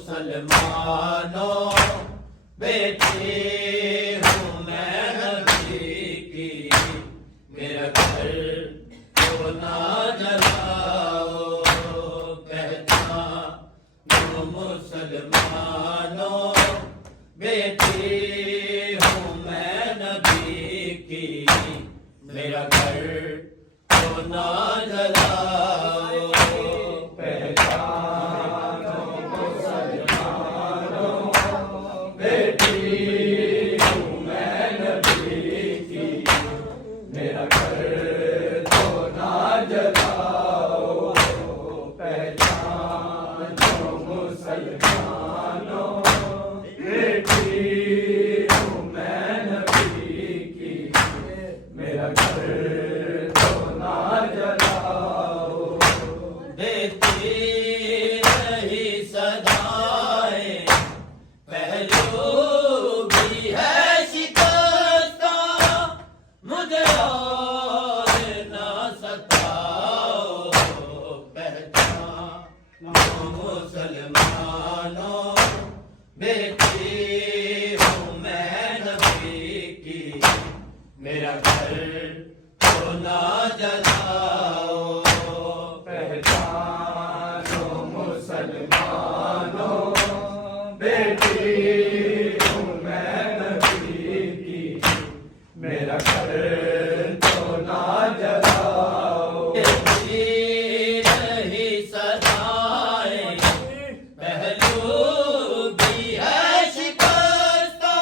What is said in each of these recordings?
मुसलमानों बेटी हूँ मैं नबी की, मेरा घर को ना जलाओ। पहचानो मुसलमानों बेटी हूँ मैं नबी की, मेरा घर को ना जलाओ। पहचानो मुसलमानों बेटी हूँ मैं नबी की, मेरा घर को ना जलाओ। पहचानो मुसलमानों बेटी हूँ मैं नबी की, मेरा घर को ना जलाओ। देती रही सदाएं पहलू भी है शिकस्ता, मुझे और ना सताओ। पहचानो मुसलमानों बेटी हूँ मैं नबी की, मेरा घर को ना जलाओ। पहचानो मुसलमानों बेटी हूँ मैं नबी की, मेरा घर को ना जलाओ। देती रही सदाएं पहलू भी है शिकस्ता,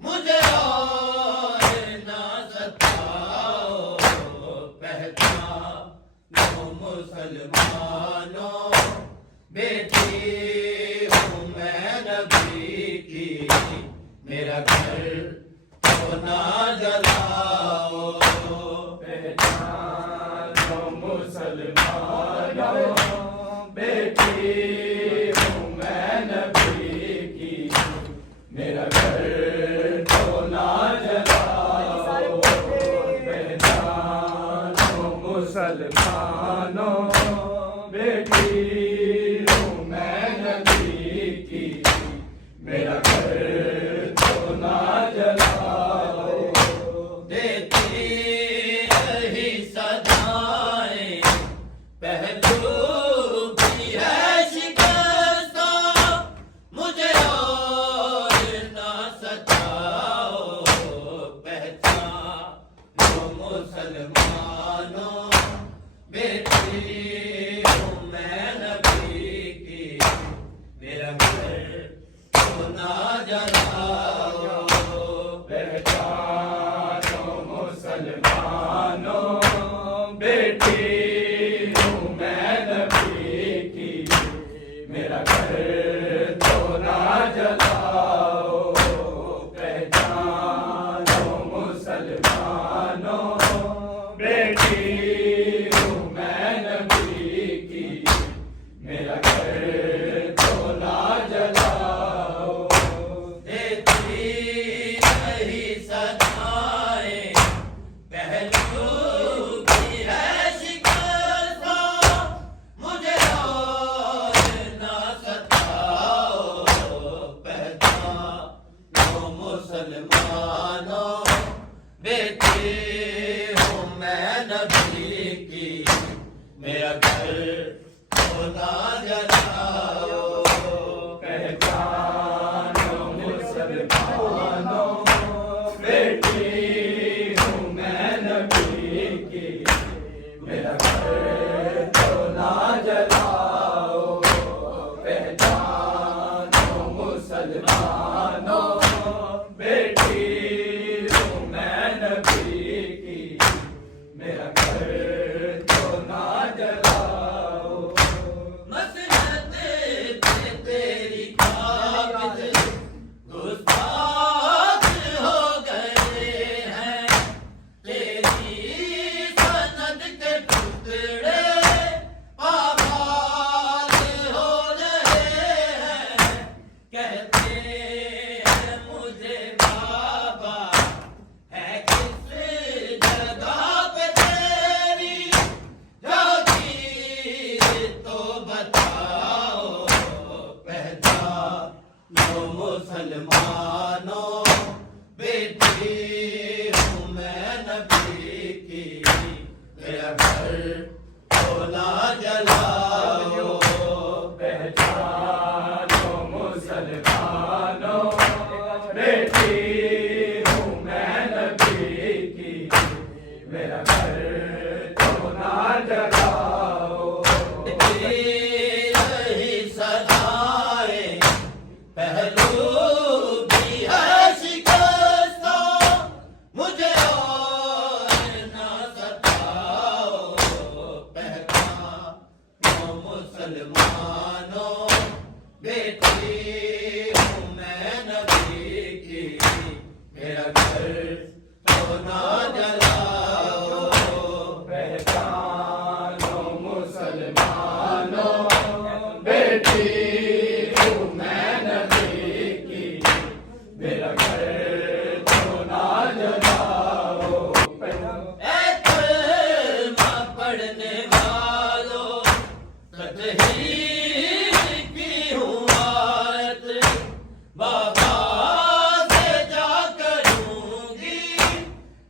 मुझे और ना सताओ। पहचानो मुसलमानों बेटी हूँ मैं नबी की, मेरा घर को ना जलाओ। पहचानो मुसलमानों बेटी हूँ मैं नबी की, मेरा घर को ना जलाओ। पहचानो मुसलमानों बेटी हूँ मैं नबी की, मेरा घर को ना जलाओ। देती रही सदाएं पहलू भी है शिकस्ता, मुझे और ना सताओ। पहचानो मुसलमानों बेटी हूँ मैं नबी की, मेरा घर को ना जलाओ। पहचानो मुसलमानों बेटी हूँ मैं नबी की, मेरा घर को ना जलाओ। पहचानो मुसलमानों बेटी हूँ मैं नबी की, मेरा घर को ना जलाओ। देती रही सदाएं पहलू भी है शिकस्ता, मुझे और ना सताओ। पहचानो मुसलमानों बेटी हूँ मैं नबी की, मेरा घर को ना जलाओ। पहचानो मुसलमानों बेटी हूँ मैं नबी की, मेरा घर को ना जलाओ। पहचानो मुसलमानों बेटी हूँ मैं नबी की, मेरा घर को ना जलाओ। मसलन मुसलमानों बेटी हूँ मैं नबी की, मेरा घर तो ना जलाओ। पहचानो मुसलमानों बेटी हूँ मैं नबी की, मेरा घर तो ना जलाओ। ऐ कलमा पढ़ने वालों तत्हीर की हूँ आयत, बाबा से जा करूँगी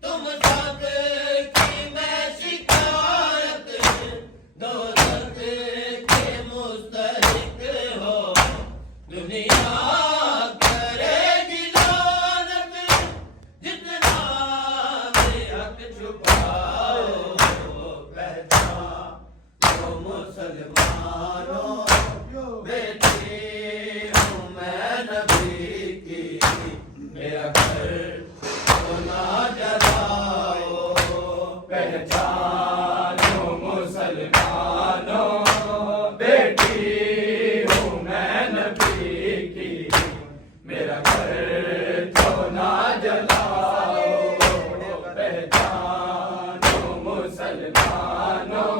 तुम सब की मैं शिकायत। दौलत के मुस्तहिक हो दुनिया करेगी लानत, जितना बेहक छुपाओ। पहचानो मुसलमानों बेटी हूँ मैं नबी की, मेरा घर तो ना जलाओ। पहचानो मुसलमानों बेटी हूँ मैं नबी की, मेरा घर तो ना जलाओ। पहचानो मुसलमानों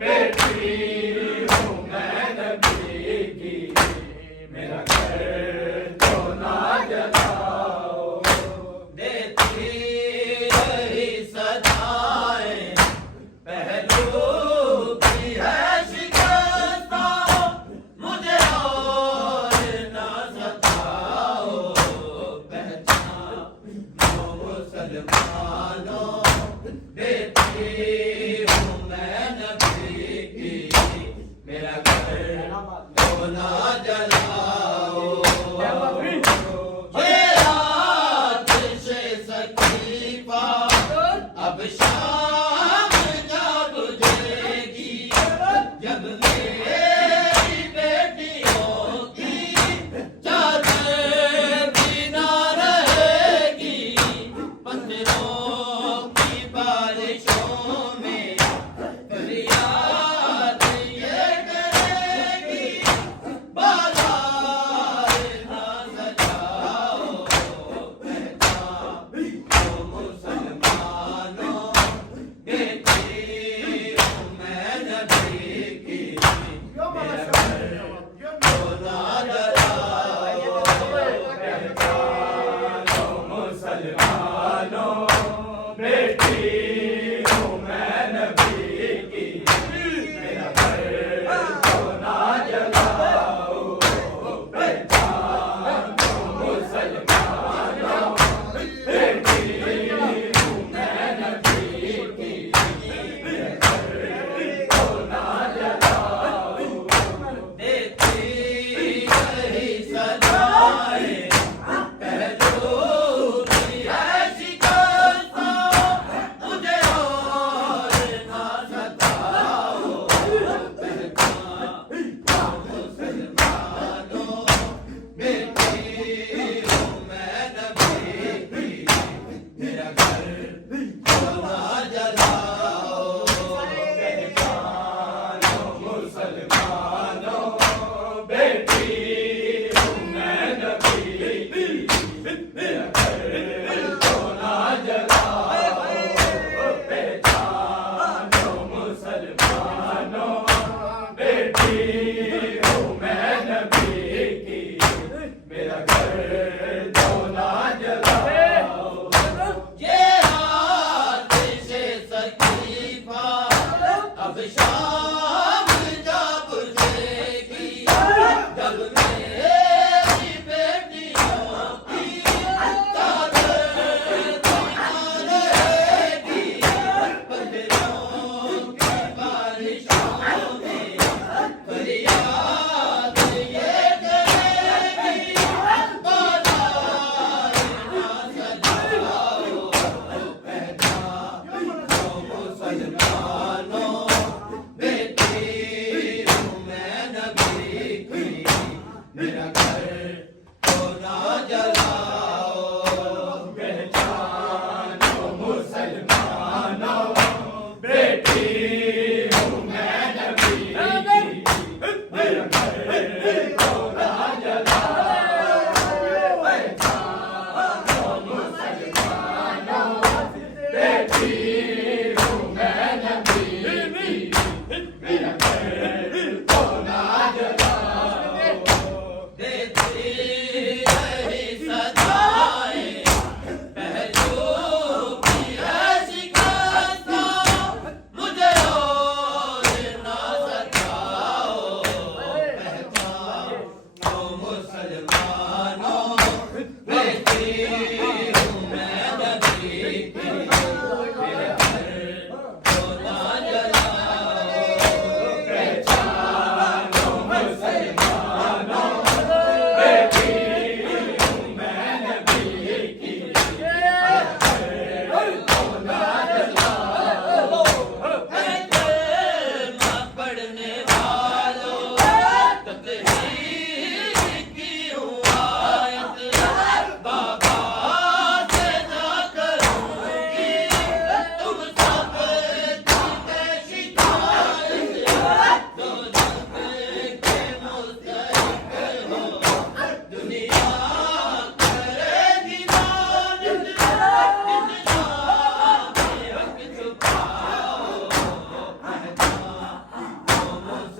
बेटी हूँ मैं नबी की, मेरा घर तो ना जलाओ। देती रही सदाएं पहलू की है शिकस्ता, मुझे और ना सताओ। पहचानो मुसलमानों बेटी हूँ मैं नबी की, मेरा घर तो ना जलाओ। ये रात से सकीफा अब शाम जा बुझेगी, जब मेरी बेटियों की चादर भी ना रहेगी। पत्थरों की बारिशों में फरियाद ये करेगी, बाजार ना सजाओ। पहचानो मुसलमानों बेटी हूँ मैं नबी की, मेरा घर तो ना जलाओ। पहचानो मुसलमानों बेटी हूँ मैं नबी की, मेरा घर तो ना जलाओ। पहचानो मुसलमानों बेटी हूँ मैं नबी की, मेरा घर तो ना जलाओ। देती रही सदाएं पहलू की है शिकस्ता, मुझे और ना सताओ। पहचानो मुसलमानों बेटी हूँ मैं नबी की, मेरा घर तो ना जलाओ। पहचानो मुसलमानों बेटी हूँ मैं नबी की, मेरा घर तो ना जलाओ। पहचानो मुसलमानों बेटी हूँ मैं नबी की, मेरा घर तो ना जलाओ। ये रात से सकीफा अब शाम जा बुझेगी, जब मेरी बेटियों की चादर भी ना रहेगी। पत्थरों की बारिशों में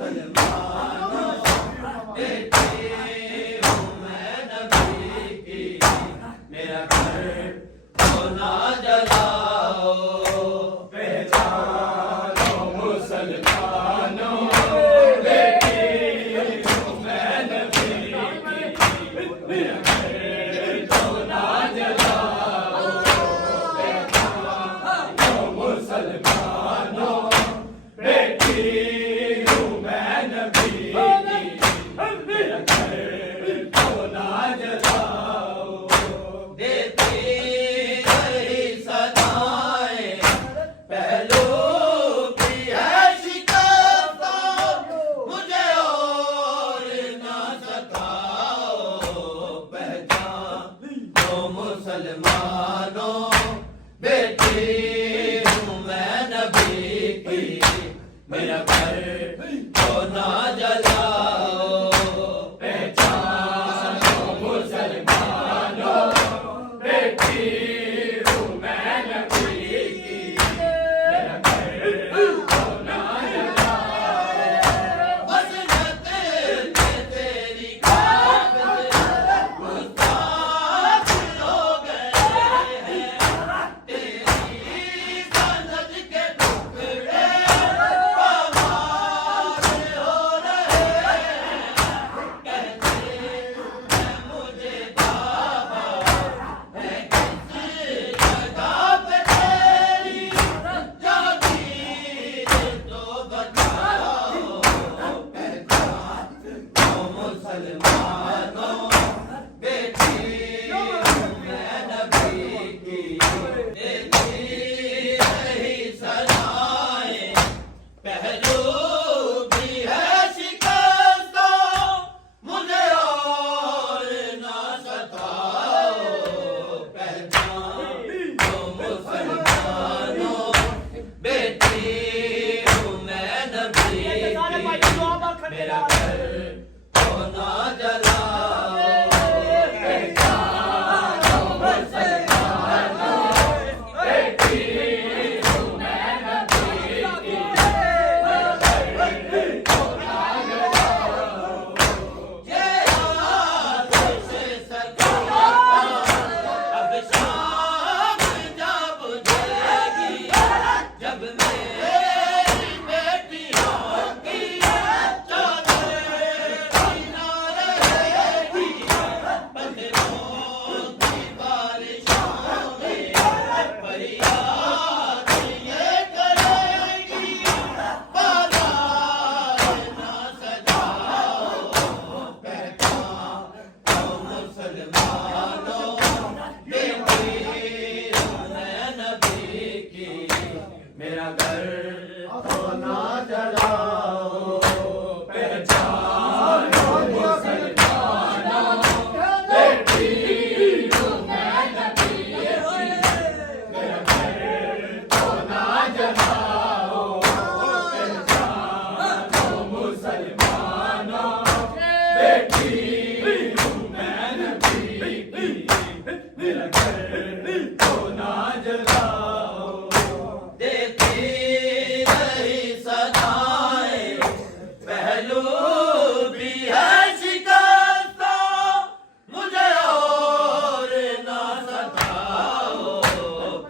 मुसलमानों बेटी हूँ मैं नबी की मेरा घर तो ना जलाओ पहचानो मुसलमानों बेटी हूँ मैं नबी की मेरा घर तो ना जलाओ पहचानो मुसलमानों बेटी हूँ मैं नबी की मेरा घर तो ना जलाओ देती रही सदाएं पहलू की है शिकस्त मुझे और ना सताओ पहचानो मुसलमानों बेटी हूँ मैं नबी की मेरा घर तो ना जलाओ पहचानो मुसलमानों बेटी हूँ मैं नबी की मेरा घर तो ना जलाओ मसनत पे तेरी खाक गुस्ताख हो गए हैं तेरी सनद के टुकड़े पामार हो रहे हैं कहते हैं मुझे बाबा है किस जगह पे तेरी जागीर तो बताओ पहचानो मुसलमानों बेटी हूँ मैं नबी की देती रही सदाएं पहलू भी है शिकस्त मुझे और ना सताओ पहचानो मुसलमानों बेटी हूँ मैं नबी की मेरा घर तो ना जलाओ पहचानो मुसलमानों बेटी हूँ मैं नबी की मेरा घर तो ना जलाओ ये आतिश सखा अब शाम जा बुझेगी जब मेरी बेटियों की चादर ना रहेगी बदलों की बारिशों में फरियाद ये करेगी बाजार ना सजाओ पहचानो मुसलमानों बेटी हूँ मैं नबी की मेरा घर तो ना जलाओ पहचानो मुसलमानों बेटी हूँ मैं नबी की मेरा घर तो ना जलाओ पहचानो मुसलमानों बेटी हूँ मैं नबी की मेरा घर तो ना जलाओ देती रही सदाएं पहलू भी है शिकस्त मुझे और ना सताओ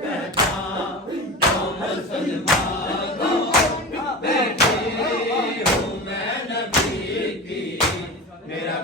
पहचानो मुसलमानों बेटी हूँ मैं नबी की मेरा